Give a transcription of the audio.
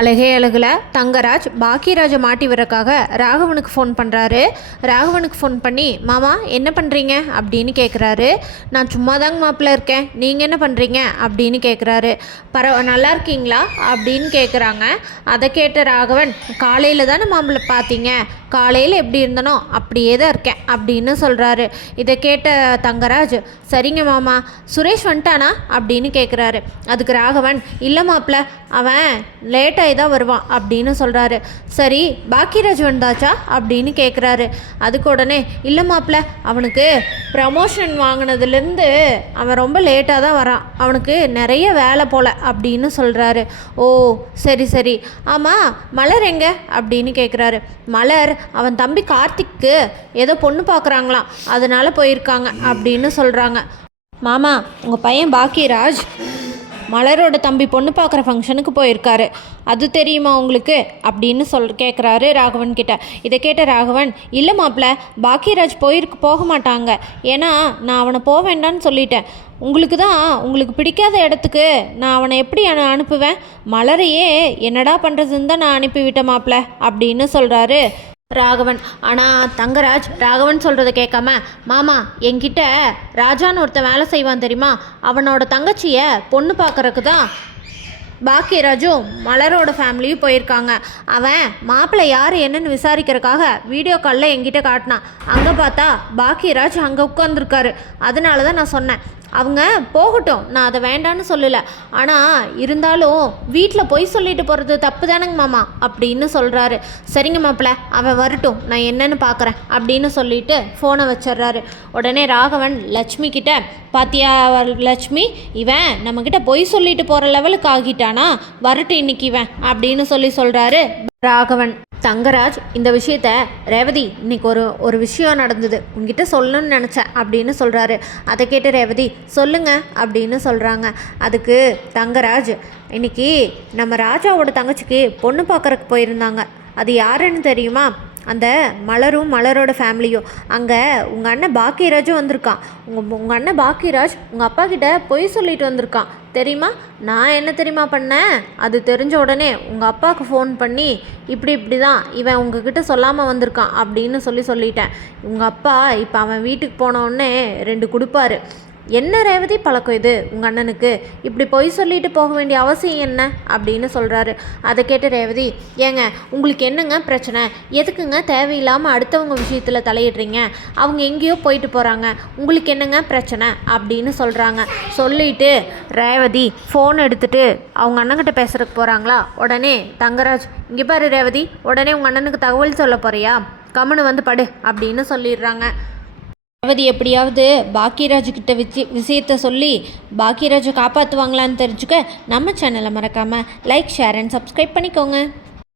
அழகே அழகில் தங்கராஜ் பாக்கியராஜை மாட்டி வரக்காக ராகவனுக்கு ஃபோன் பண்ணுறாரு. ராகவனுக்கு ஃபோன் பண்ணி, மாமா என்ன பண்ணுறீங்க அப்படின்னு கேட்குறாரு. நான் சும்மா தாங்க மாப்பிள்ள இருக்கேன், நீங்கள் என்ன பண்ணுறீங்க அப்படின்னு கேட்குறாரு. நல்லா இருக்கீங்களா அப்படின்னு கேட்குறாங்க. அதை கேட்ட ராகவன், காலையில் தானே மாப்பிள்ளை பார்த்தீங்க, காலையில் எப்படி இருந்தனோ அப்படியே தான் இருக்கேன் அப்படின்னு சொல்கிறாரு. இதை கேட்ட தங்கராஜ், சரிங்க மாமா, சுரேஷ் வந்துட்டானா அப்படின்னு கேட்குறாரு. அதுக்கு ராகவன், இல்லை மாப்பிள்ள, அவன் லேட்டாகி தான் வருவான் அப்படின்னு சொல்கிறாரு. சரி, பாக்கியராஜ் வந்தாச்சா அப்படின்னு கேட்குறாரு. அதுக்கு உடனே, இல்லை மாப்பிள்ள, அவனுக்கு ப்ரமோஷன் வாங்கினதுலேருந்து அவன் ரொம்ப லேட்டாக தான் வரான், அவனுக்கு நிறைய வேலை போல் அப்படின்னு சொல்கிறாரு. ஓ சரி சரி, ஆமாம் மலர் எங்கே அப்படின்னு கேட்குறாரு. மலர் அவன் தம்பி கார்த்திக்கு ஏதோ பொண்ணு பார்க்குறாங்களாம், அதனால் போயிருக்காங்க அப்படின்னு சொல்கிறாங்க. மாமா, உங்கள் பையன் பாக்கியராஜ் மலரோட தம்பி பொண்ணு பார்க்குற ஃபங்க்ஷனுக்கு போயிருக்காரு, அது தெரியுமா உங்களுக்கு அப்படின்னு கேட்குறாரு ராகவன் கிட்ட. இதை கேட்ட ராகவன், இல்லை மாப்பிள்ள, பாக்கியராஜ் போக மாட்டாங்க, ஏன்னா நான் அவனை போக வேண்டான்னு சொல்லிட்டேன். உங்களுக்கு பிடிக்காத இடத்துக்கு நான் அவனை எப்படி அனுப்புவேன், மலரையே என்னடா பண்ணுறதுன்னு தான் நான் அனுப்பிவிட்டேன் மாப்பிள்ள அப்படின்னு சொல்கிறாரு ராகவன். ஆனால் தங்கராஜ் ராகவன் சொல்கிறத கேட்காம, மாமா, என்கிட்ட ராஜான்னு ஒருத்தன் வேலை செய்வான் தெரியுமா, அவனோட தங்கச்சியை பொண்ணு பார்க்குறக்கு தான் பாக்கியராஜும் மலரோட ஃபேமிலியும் போயிருக்காங்க. அவன் மாப்பிள்ளை யார் என்னன்னு விசாரிக்கிறதுக்காக வீடியோ காலில் என்கிட்ட காட்டினான். அங்கே பார்த்தா பாக்கியராஜ் அங்கே உட்காந்துருக்காரு. அதனால தான் நான் சொன்னேன், அவங்க போகட்டும், நான் அதை வேண்டான்னு சொல்லலை, ஆனால் இருந்தாலும் வீட்டில் போய் சொல்லிட்டு போகிறது தப்பு தானங்க மாமா அப்படின்னு சொல்கிறாரு. சரிங்க மாப்பிள்ள, அவன் வரட்டும், நான் என்னன்னு பார்க்குறேன் அப்படின்னு சொல்லிட்டு ஃபோனை வச்சிட்றாரு. உடனே ராகவன் லட்சுமி கிட்ட, பாத்தியா லட்சுமி, இவன் நம்மக்கிட்ட பொய் சொல்லிட்டு போகிற லெவலுக்கு ஆகிட்டானா, வரட்டும் இன்னைக்கு இவன் அப்படின்னு சொல்கிறாரு ராகவன். தங்கராஜ் இந்த விஷயத்த, ரேவதி இன்னைக்கு ஒரு விஷயம் நடந்தது, உங்ககிட்ட சொல்லணும்னு நினச்சேன் அப்படின்னு சொல்கிறாரு. அதை கேட்டு ரேவதி, சொல்லுங்க அப்படின்னு சொல்கிறாங்க. அதுக்கு தங்கராஜ், இன்னைக்கு நம்ம ராஜாவோட தங்கச்சிக்கு பொண்ணு பார்க்குறக்கு போயிருந்தாங்க, அது யாருன்னு தெரியுமா, அந்த மலரும் மலரோட ஃபேமிலியும். அங்கே உங்கள் அண்ணன் பாக்கியராஜும் வந்திருக்கான். உங்கள் அண்ணன் பாக்கியராஜ் உங்கள் அப்பா கிட்ட பொய் சொல்லிட்டு வந்திருக்கான் தெரியுமா. நான் என்ன தெரியுமா பண்ணேன், அது தெரிஞ்ச உடனே உங்கள் அப்பாவுக்கு ஃபோன் பண்ணி, இப்படி தான் இவன் உங்ககிட்ட சொல்லாமல் வந்திருக்கான் அப்படின்னு சொல்லிட்டேன். உங்கள் அப்பா இப்போ அவன் வீட்டுக்கு போனோடனே 2 கொடுப்பாரு. என்ன ரேவதி பழக்கம் இது உங்கள் அண்ணனுக்கு, இப்படி பொய் சொல்லிட்டு போக வேண்டிய அவசியம் என்ன அப்படின்னு சொல்கிறாரு. அதை கேட்டு ரேவதி, ஏங்க உங்களுக்கு என்னங்க பிரச்சனை, எதுக்குங்க தேவையில்லாமல் அடுத்தவங்க விஷயத்தில் தலையிடுறீங்க, அவங்க எங்கேயோ போயிட்டு போகிறாங்க, உங்களுக்கு என்னங்க பிரச்சனை அப்படின்னு சொல்கிறாங்க. சொல்லிட்டு ரேவதி ஃபோன் எடுத்துகிட்டு அவங்க அண்ணன்கிட்ட பேசுகிறதுக்கு போகிறாங்களா. உடனே தங்கராஜ், இங்கே பாரு ரேவதி, உடனே உங்கள் அண்ணனுக்கு தகவல் சொல்ல போகிறியா, கம்முன்னு வந்து படு அப்படின்னு சொல்லிடுறாங்க. ரேவதி எப்படியாவது பாக்கியராஜுக்கிட்ட விஷயத்த சொல்லி பாக்கியராஜை காப்பாற்றுவாங்களான்னு தெரிஞ்சுக்க நம்ம சேனலை மறக்காமல் லைக், ஷேர் அண்ட் சப்ஸ்கிரைப் பண்ணிக்கோங்க.